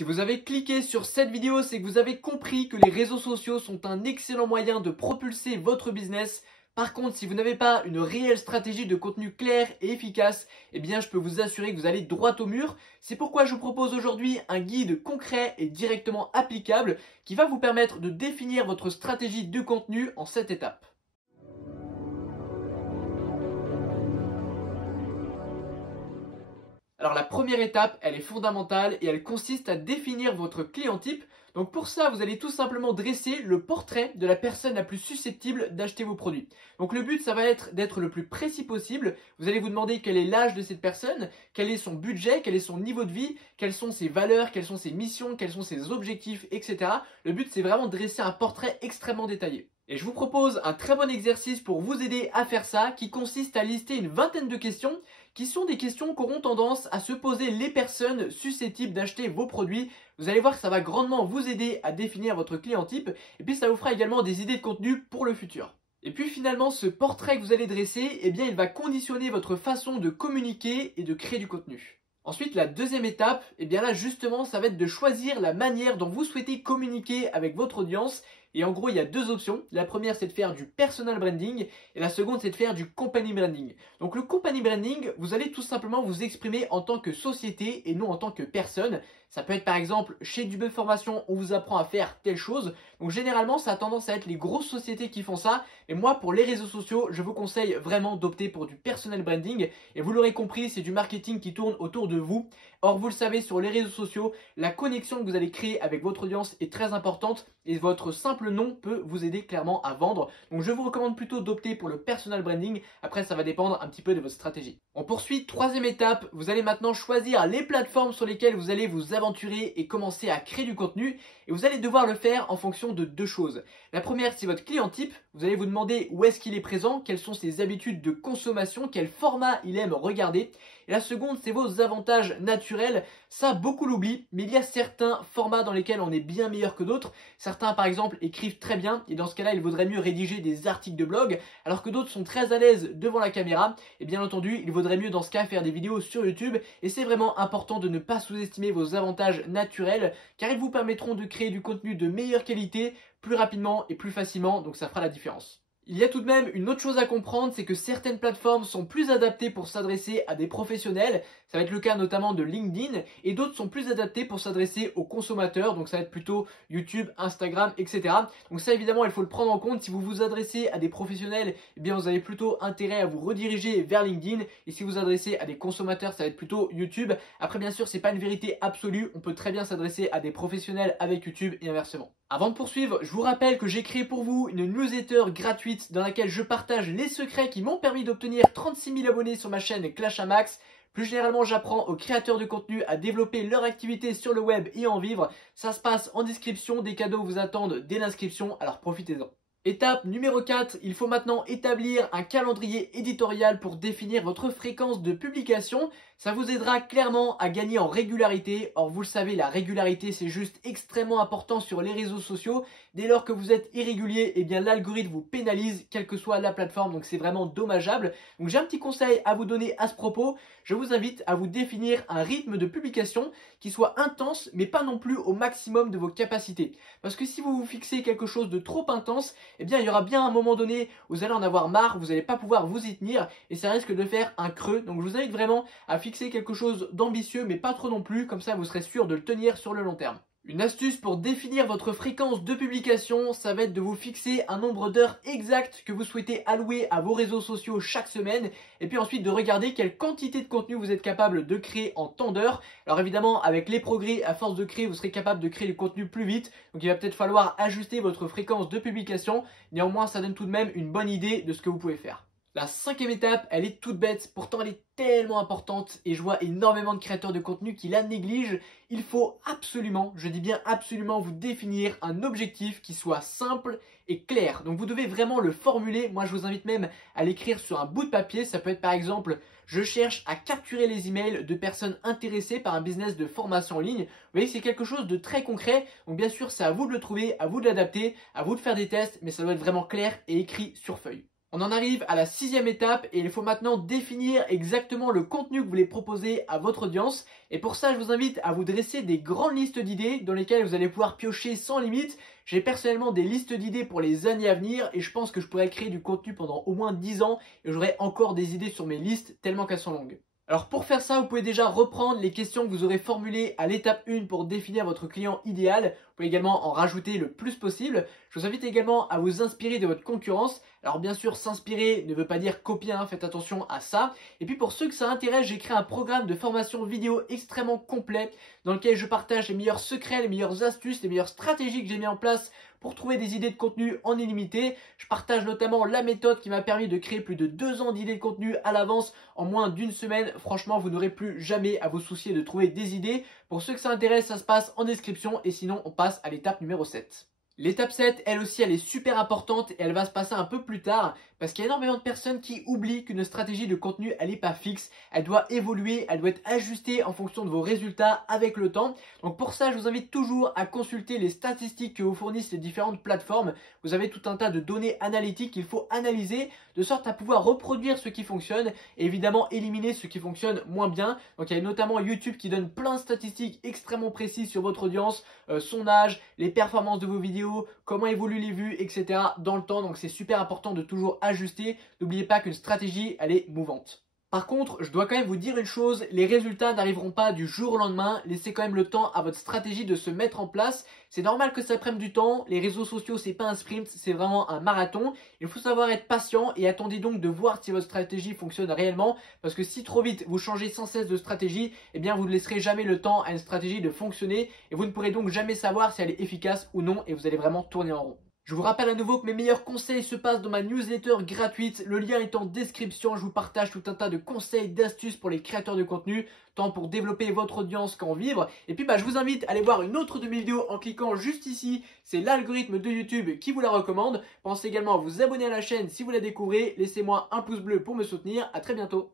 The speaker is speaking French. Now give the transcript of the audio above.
Si vous avez cliqué sur cette vidéo, c'est que vous avez compris que les réseaux sociaux sont un excellent moyen de propulser votre business. Par contre, si vous n'avez pas une réelle stratégie de contenu claire et efficace, eh bien je peux vous assurer que vous allez droit au mur. C'est pourquoi je vous propose aujourd'hui un guide concret et directement applicable qui va vous permettre de définir votre stratégie de contenu en 7 étapes. Alors la première étape, elle est fondamentale et elle consiste à définir votre client type. Donc pour ça, vous allez tout simplement dresser le portrait de la personne la plus susceptible d'acheter vos produits. Donc le but, ça va être d'être le plus précis possible. Vous allez vous demander quel est l'âge de cette personne, quel est son budget, quel est son niveau de vie, quelles sont ses valeurs, quelles sont ses missions, quels sont ses objectifs, etc. Le but, c'est vraiment de dresser un portrait extrêmement détaillé. Et je vous propose un très bon exercice pour vous aider à faire ça qui consiste à lister une vingtaine de questions qui sont des questions qu'auront tendance à se poser les personnes susceptibles d'acheter vos produits. Vous allez voir que ça va grandement vous aider à définir votre client type et puis ça vous fera également des idées de contenu pour le futur. Et puis finalement, ce portrait que vous allez dresser, eh bien, il va conditionner votre façon de communiquer et de créer du contenu. Ensuite, la deuxième étape, eh bien là justement, ça va être de choisir la manière dont vous souhaitez communiquer avec votre audience. Et en gros, il y a deux options. La première, c'est de faire du personal branding et la seconde, c'est de faire du company branding. Donc le company branding, vous allez tout simplement vous exprimer en tant que société et non en tant que personne. Ça peut être par exemple chez Dubé Formation, on vous apprend à faire telle chose. Donc généralement, ça a tendance à être les grosses sociétés qui font ça. Et moi, pour les réseaux sociaux, je vous conseille vraiment d'opter pour du personal branding. Et vous l'aurez compris, c'est du marketing qui tourne autour de vous. Or, vous le savez, sur les réseaux sociaux, la connexion que vous allez créer avec votre audience est très importante et votre simple nom peut vous aider clairement à vendre. Donc, je vous recommande plutôt d'opter pour le personal branding. Après, ça va dépendre un petit peu de votre stratégie. On poursuit, troisième étape. Vous allez maintenant choisir les plateformes sur lesquelles vous allez vous aventurer et commencer à créer du contenu. Et vous allez devoir le faire en fonction de deux choses. La première, c'est votre client type. Vous allez vous demander où est-ce qu'il est présent, quelles sont ses habitudes de consommation, quel format il aime regarder. Et la seconde, c'est vos avantages naturels. Ça, beaucoup l'oublient, mais il y a certains formats dans lesquels on est bien meilleur que d'autres. Certains, par exemple, écrivent très bien et dans ce cas-là, il vaudrait mieux rédiger des articles de blog, alors que d'autres sont très à l'aise devant la caméra. Et bien entendu, il vaudrait mieux dans ce cas faire des vidéos sur YouTube. Et c'est vraiment important de ne pas sous-estimer vos avantages naturels, car ils vous permettront de créer du contenu de meilleure qualité, plus rapidement et plus facilement, donc ça fera la différence. Il y a tout de même une autre chose à comprendre, c'est que certaines plateformes sont plus adaptées pour s'adresser à des professionnels, ça va être le cas notamment de LinkedIn, et d'autres sont plus adaptées pour s'adresser aux consommateurs, donc ça va être plutôt YouTube, Instagram, etc. Donc ça évidemment il faut le prendre en compte, si vous vous adressez à des professionnels, eh bien vous avez plutôt intérêt à vous rediriger vers LinkedIn, et si vous vous adressez à des consommateurs, ça va être plutôt YouTube. Après bien sûr c'est pas une vérité absolue, on peut très bien s'adresser à des professionnels avec YouTube et inversement. Avant de poursuivre, je vous rappelle que j'ai créé pour vous une newsletter gratuite dans laquelle je partage les secrets qui m'ont permis d'obtenir 36 000 abonnés sur ma chaîne Clash Max. Plus généralement, j'apprends aux créateurs de contenu à développer leur activité sur le web et en vivre. Ça se passe en description, des cadeaux vous attendent dès l'inscription, alors profitez-en. Étape numéro 4, il faut maintenant établir un calendrier éditorial pour définir votre fréquence de publication. Ça vous aidera clairement à gagner en régularité. Or, vous le savez, la régularité, c'est juste extrêmement important sur les réseaux sociaux. Dès lors que vous êtes irrégulier, eh bien l'algorithme vous pénalise, quelle que soit la plateforme. Donc, c'est vraiment dommageable. Donc, j'ai un petit conseil à vous donner à ce propos. Je vous invite à vous définir un rythme de publication qui soit intense, mais pas non plus au maximum de vos capacités. Parce que si vous vous fixez quelque chose de trop intense, eh bien il y aura bien un moment donné où vous allez en avoir marre, vous n'allez pas pouvoir vous y tenir et ça risque de faire un creux. Donc je vous invite vraiment à fixer quelque chose d'ambitieux mais pas trop non plus, comme ça vous serez sûr de le tenir sur le long terme. Une astuce pour définir votre fréquence de publication, ça va être de vous fixer un nombre d'heures exact que vous souhaitez allouer à vos réseaux sociaux chaque semaine et puis ensuite de regarder quelle quantité de contenu vous êtes capable de créer en temps d'heures. Alors évidemment, avec les progrès, à force de créer, vous serez capable de créer du contenu plus vite. Donc il va peut-être falloir ajuster votre fréquence de publication. Néanmoins, ça donne tout de même une bonne idée de ce que vous pouvez faire. La cinquième étape, elle est toute bête, pourtant elle est tellement importante et je vois énormément de créateurs de contenu qui la négligent. Il faut absolument, je dis bien absolument, vous définir un objectif qui soit simple et clair. Donc vous devez vraiment le formuler. Moi je vous invite même à l'écrire sur un bout de papier. Ça peut être par exemple, je cherche à capturer les emails de personnes intéressées par un business de formation en ligne. Vous voyez, c'est quelque chose de très concret. Donc bien sûr, c'est à vous de le trouver, à vous de l'adapter, à vous de faire des tests, mais ça doit être vraiment clair et écrit sur feuille. On en arrive à la 6e étape et il faut maintenant définir exactement le contenu que vous voulez proposer à votre audience. Et pour ça, je vous invite à vous dresser des grandes listes d'idées dans lesquelles vous allez pouvoir piocher sans limite. J'ai personnellement des listes d'idées pour les années à venir et je pense que je pourrais créer du contenu pendant au moins 10 ans et j'aurai encore des idées sur mes listes tellement qu'elles sont longues. Alors pour faire ça, vous pouvez déjà reprendre les questions que vous aurez formulées à l'étape 1 pour définir votre client idéal. Vous pouvez également en rajouter le plus possible. Je vous invite également à vous inspirer de votre concurrence. Alors bien sûr, s'inspirer ne veut pas dire copier, hein, faites attention à ça. Et puis pour ceux que ça intéresse, j'ai créé un programme de formation vidéo extrêmement complet dans lequel je partage les meilleurs secrets, les meilleures astuces, les meilleures stratégies que j'ai mis en place pour trouver des idées de contenu en illimité. Je partage notamment la méthode qui m'a permis de créer plus de 2 ans d'idées de contenu à l'avance en moins d'une semaine. Franchement, vous n'aurez plus jamais à vous soucier de trouver des idées. Pour ceux que ça intéresse, ça se passe en description et sinon on passe à l'étape numéro 7. L'étape 7, elle aussi, elle est super importante et elle va se passer un peu plus tard parce qu'il y a énormément de personnes qui oublient qu'une stratégie de contenu, elle n'est pas fixe. Elle doit évoluer, elle doit être ajustée en fonction de vos résultats avec le temps. Donc pour ça, je vous invite toujours à consulter les statistiques que vous fournissent les différentes plateformes. Vous avez tout un tas de données analytiques qu'il faut analyser de sorte à pouvoir reproduire ce qui fonctionne et évidemment éliminer ce qui fonctionne moins bien. Donc il y a notamment YouTube qui donne plein de statistiques extrêmement précises sur votre audience, son âge, les performances de vos vidéos, comment évoluent les vues, etc. dans le temps. Donc c'est super important de toujours ajuster. N'oubliez pas qu'une stratégie, elle est mouvante. Par contre, je dois quand même vous dire une chose, les résultats n'arriveront pas du jour au lendemain, laissez quand même le temps à votre stratégie de se mettre en place. C'est normal que ça prenne du temps, les réseaux sociaux c'est pas un sprint, c'est vraiment un marathon. Il faut savoir être patient et attendez donc de voir si votre stratégie fonctionne réellement parce que si trop vite vous changez sans cesse de stratégie, eh bien vous ne laisserez jamais le temps à une stratégie de fonctionner et vous ne pourrez donc jamais savoir si elle est efficace ou non et vous allez vraiment tourner en rond. Je vous rappelle à nouveau que mes meilleurs conseils se passent dans ma newsletter gratuite. Le lien est en description. Je vous partage tout un tas de conseils, d'astuces pour les créateurs de contenu, tant pour développer votre audience qu'en vivre. Et puis je vous invite à aller voir une autre de mes vidéos en cliquant juste ici. C'est l'algorithme de YouTube qui vous la recommande. Pensez également à vous abonner à la chaîne si vous la découvrez. Laissez-moi un pouce bleu pour me soutenir. À très bientôt.